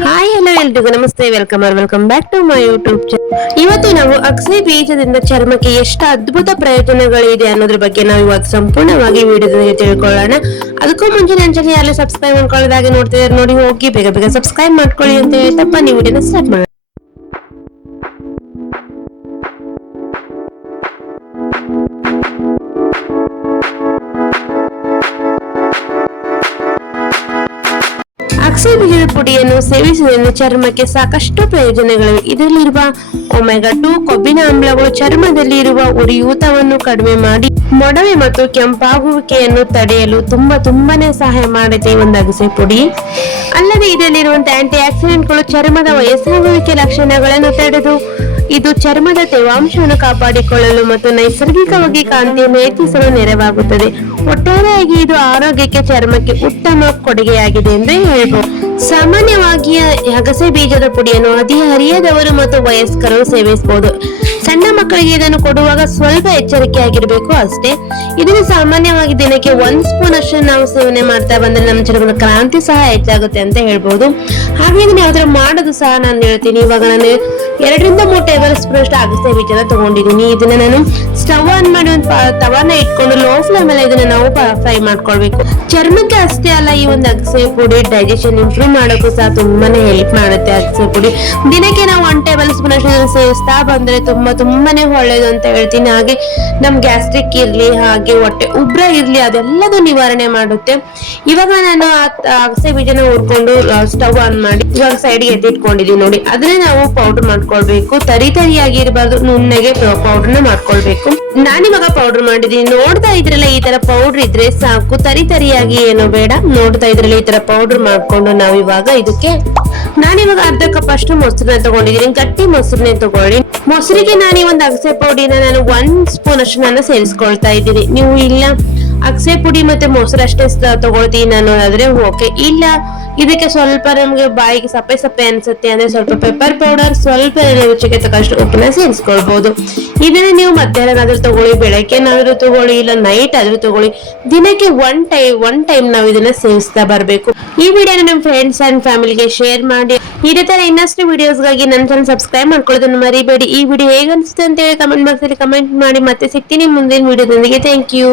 Hi hello ಎಲ್ರಿಗೂ ನಮಸ್ತೆ, welcome back to my YouTube channel. ಇವತ್ತು ನಾವು ಅಗಸೆ ಬೀಜದಿಂದ ಚರ್ಮಕ್ಕೆ ಎಷ್ಟು ಅದ್ಭುತ ಪ್ರಯೋಜನಗಳಿದೆ ಅನ್ನೋದ್ರ ಬಗ್ಗೆ ನಾವು ಇವತ್ತು ಸಂಪೂರ್ಣವಾಗಿ ವಿಡಿಯೋದಲ್ಲಿ ತಿಳ್ಕೊಳ್ಳೋಣ. ಅದಕ್ಕೂ ಮುಂಚೆ ನನ್ನ ಚಾನಲ್ ಯಾರು ಸಬ್ಸ್ಕ್ರೈಬ್ ಮಾಡ್ಕೊಳ್ಳೋದಾಗಿ ನೋಡ್ತಿದ್ದಾರೆ ನೋಡಿ, ಹೋಗಿ ಬೇಗ ಬೇಗ ಸಬ್ಸ್ಕ್ರೈಬ್ ಮಾಡ್ಕೊಳ್ಳಿ ಅಂತ ಹೇಳ್ತಪ್ಪ ನೀವು ವಿಡಿಯೋನ ಸ್ಟಾರ್ಟ್ ಮಾಡೋಣ. ಅಗಸೆ ಬೀಜದ ಪುಡಿಯನ್ನು ಸೇವಿಸುವುದರಿಂದ ಚರ್ಮಕ್ಕೆ ಸಾಕಷ್ಟು ಪ್ರಯೋಜನಗಳಿವೆ. ಇದರಲ್ಲಿರುವ ಒಮೆಗಾ 2 ಕೊಬ್ಬಿನ ಆಮ್ಲಗಳು ಚರ್ಮದಲ್ಲಿ ಇರುವ ಉರಿಯೂತವನ್ನು ಕಡಿಮೆ ಮಾಡಿ ಮೊಡವೆ ಮತ್ತು ಕೆಂಪಾಗುವಿಕೆಯನ್ನು ತಡೆಯಲು ತುಂಬಾನೇ ಸಹಾಯ ಮಾಡುತ್ತೆ ಒಂದು ಅಗಸೆ ಪುಡಿ. ಅಲ್ಲದೆ ಇದರಲ್ಲಿರುವಂತಹ ಆಂಟಿ ಆಕ್ಸಿಡೆಂಟ್ಗಳು ಚರ್ಮದ ವಯಸ್ಸಾಗುವಿಕೆ ಲಕ್ಷಣಗಳನ್ನು ತಡೆದು ಇದು ಚರ್ಮದ ತೇವಾಂಶವನ್ನು ಕಾಪಾಡಿಕೊಳ್ಳಲು ಮತ್ತು ನೈಸರ್ಗಿಕವಾಗಿ ಕಾಂತಿಯನ್ನು ಹೆಚ್ಚಿಸಲು ನೆರವಾಗುತ್ತದೆ. ಒಟ್ಟಾರೆಯಾಗಿ ಇದು ಆರೋಗ್ಯಕ್ಕೆ ಚರ್ಮಕ್ಕೆ ಉತ್ತಮ ಕೊಡುಗೆಯಾಗಿದೆ ಎಂದು ಹೇಳಬಹುದು. ಸಾಮಾನ್ಯವಾಗಿ ಅಗಸೆ ಬೀಜದ ಪುಡಿಯನ್ನು ಹದಿಹರಿಯದವರು ಮತ್ತು ವಯಸ್ಕರು ಸೇವಿಸಬಹುದು. ಸಣ್ಣ ಮಕ್ಕಳಿಗೆ ಇದನ್ನು ಕೊಡುವಾಗ ಸ್ವಲ್ಪ ಎಚ್ಚರಿಕೆಯಾಗಿರ್ಬೇಕು ಅಷ್ಟೇ. ಇದನ್ನು ಸಾಮಾನ್ಯವಾಗಿ ದಿನಕ್ಕೆ 1 ಸ್ಪೂನ್ ಅಷ್ಟು ನಾವು ಸೇವನೆ ಮಾಡ್ತಾ ಬಂದ್ರೆ ನಮ್ಮ ಚರ್ಮದ ಕ್ರಾಂತಿ ಸಹ ಹೆಚ್ಚಾಗುತ್ತೆ ಅಂತ ಹೇಳ್ಬಹುದು. ಹಾಗೆ ಇದನ್ನ ಯಾವ್ದಾದ್ರು ಮಾಡೋದು ಸಹ ನಾನು ಹೇಳ್ತೀನಿ. ಇವಾಗ ನಾನು 2 ರಿಂದ 3 ಟೇಬಲ್ ಸ್ಪೂನ್ ಅಷ್ಟು ಅಗಸೆ ಬೀಜನ ತಗೊಂಡಿದ್ದೀನಿ. ಇದನ್ನ ನಾನು ಸ್ಟವ್ ಆನ್ ಮಾಡಿ ಒಂದು ತವಾನ ಇಟ್ಕೊಂಡು ಲೋ ಫ್ಲೇಮ್ ಅಲ್ಲಿ ಇದನ್ನ ನಾವು ಫ್ರೈ ಮಾಡ್ಕೊಳ್ಬೇಕು. ಚರ್ಮಕ್ಕೆ ಅಷ್ಟೇ ಅಲ್ಲ, ಈ ಒಂದು ಅಗಸೆ ಪುಡಿ ಡೈಜೆಷನ್ ಇಂಪ್ರೂವ್ ಮಾಡೋಕ್ಕೂ ಸಹ ತುಂಬಾನೇ ಹೆಲ್ಪ್ ಮಾಡುತ್ತೆ. ಅಗಸೆ ಪುಡಿ ದಿನಕ್ಕೆ ನಾವು 1 ಟೇಬಲ್ ಸ್ಪೂನ್ ಅಷ್ಟು ಸೇವಿಸ್ತಾ ಬಂದ್ರೆ ತುಂಬಾನೇ ಒಳ್ಳೇದು ಅಂತ ಹೇಳ್ತೀನಿ. ಹಾಗೆ ನಮ್ ಗ್ಯಾಸ್ಟ್ರಿಕ್ ಇರ್ಲಿ, ಹಾಗೆ ಹೊಟ್ಟೆ ಉಬ್ರ ಇರ್ಲಿ, ಅದೆಲ್ಲದೂ ನಿವಾರಣೆ ಮಾಡುತ್ತೆ. ಇವಾಗ ನಾನು ಅಗಸೆ ಬೀಜನ ಹುರ್ಕೊಂಡು ಸ್ಟವ್ ಆನ್ ಮಾಡಿ ಇವಾಗ ಸೈಡ್ಗೆ ಎತ್ತಿಟ್ಕೊಂಡಿದೀವಿ ನೋಡಿ. ಅದನ್ನೇ ನಾವು ಪೌಡರ್ ಮಾಡ್ಕೊಳ್ಬೇಕು. ತರಿಯಾಗಿ ಇರಬಾರ್ದು, ನುಣ್ಣಗೆ ಪೌಡರ್ನ ಮಾಡ್ಕೊಳ್ಬೇಕು. ನಾನಿವಾಗ ಪೌಡರ್ ಮಾಡಿದೀನಿ. ನೋಡ್ತಾ ಇದ್ರಲ್ಲ ಈ ತರ ಪೌಡರ್ ಇದ್ರೆ ಸಾಕು, ತರಿಯಾಗಿ ಏನೋ ಬೇಡ. ನೋಡ್ತಾ ಇದ್ರಲ್ಲ ಈ ತರ ಪೌಡರ್ ಮಾಡ್ಕೊಂಡು ನಾವಿವಾಗ ನಾನಿವಾಗ ಅರ್ಧ ಕಪ್ ಅಷ್ಟು ಮೊಸರನ್ನ ತಗೊಂಡಿದ್ದೀನಿ. ಗಟ್ಟಿ ಮೊಸರನ್ನೇ ತಗೊಳ್ಳಿ. ಮೊಸರಿಗೆ ನಾನು ಈ ಒಂದು ಅಗಸೆ ಪುಡಿನ ನಾನು 1 ಸ್ಪೂನ್ ಅಷ್ಟು ನಾನು ಸೇರಿಸ್ಕೊಳ್ತಾ ಇದ್ದೀನಿ. ನೀವು ಇಲ್ಲ ಅಗಸೆ ಪುಡಿ ಮತ್ತೆ ಮೊಸರು ಅಷ್ಟೇ ತಗೊಳ್ತೀನಿ ಅನ್ನೋದಾದ್ರೆ ಓಕೆ. ಇಲ್ಲ ಇದಕ್ಕೆ ಸ್ವಲ್ಪ ನಮ್ಗೆ ಬಾಯಿಗೆ ಸಪ್ಪೆ ಅನ್ಸುತ್ತೆ ಅಂದ್ರೆ ಸ್ವಲ್ಪ ಪೆಪ್ಪರ್ ಪೌಡರ್, ಸ್ವಲ್ಪ ರುಚಿಗೆ ತಕ್ಕಷ್ಟು ಉಪ್ಪನ್ನ ಸೇರಿಸ್ಕೊಳ್ಬಹುದು. ಇದನ್ನ ನೀವು ಮಧ್ಯಾಹ್ನ ತಗೊಳ್ಳಿ, ಬೆಳಗ್ಗೆನಾದ್ರೂ ತಗೊಳ್ಳಿ, ಇಲ್ಲ ನೈಟ್ ಆದ್ರೂ ತಗೊಳ್ಳಿ. ದಿನಕ್ಕೆ ಒನ್ ಟೈಮ್ ನಾವು ಇದನ್ನ ಸೇವಿಸ್ತಾ ಬರ್ಬೇಕು. ಈ ವಿಡಿಯೋನ ನಿಮ್ ಫ್ರೆಂಡ್ಸ್ ಅಂಡ್ ಫ್ಯಾಮಿಲಿಗೆ ಶೇರ್ ಮಾಡಿ. ಇದೇ ತರ ಇನ್ನಷ್ಟು ವಿಡಿಯೋಸ್ಗಾಗಿ ನನ್ನ ಚಾನಲ್ ಸಬ್ಸ್ಕ್ರೈಬ್ ಮಾಡ್ಕೊಳ್ಳೋದನ್ನು ಮರಿಬೇಡಿ. ಈ ವಿಡಿಯೋ ಹೇಗೆ ಅನಿಸುತ್ತೆ ಅಂತ ಹೇಳಿ ಕಮೆಂಟ್ ಬಾಕ್ಸ್ ಅಲ್ಲಿ ಕಮೆಂಟ್ ಮಾಡಿ. ಮತ್ತೆ ಸಿಗ್ತೀನಿ ಮುಂದಿನ ವಿಡಿಯೋದೊಂದಿಗೆ. Thank you.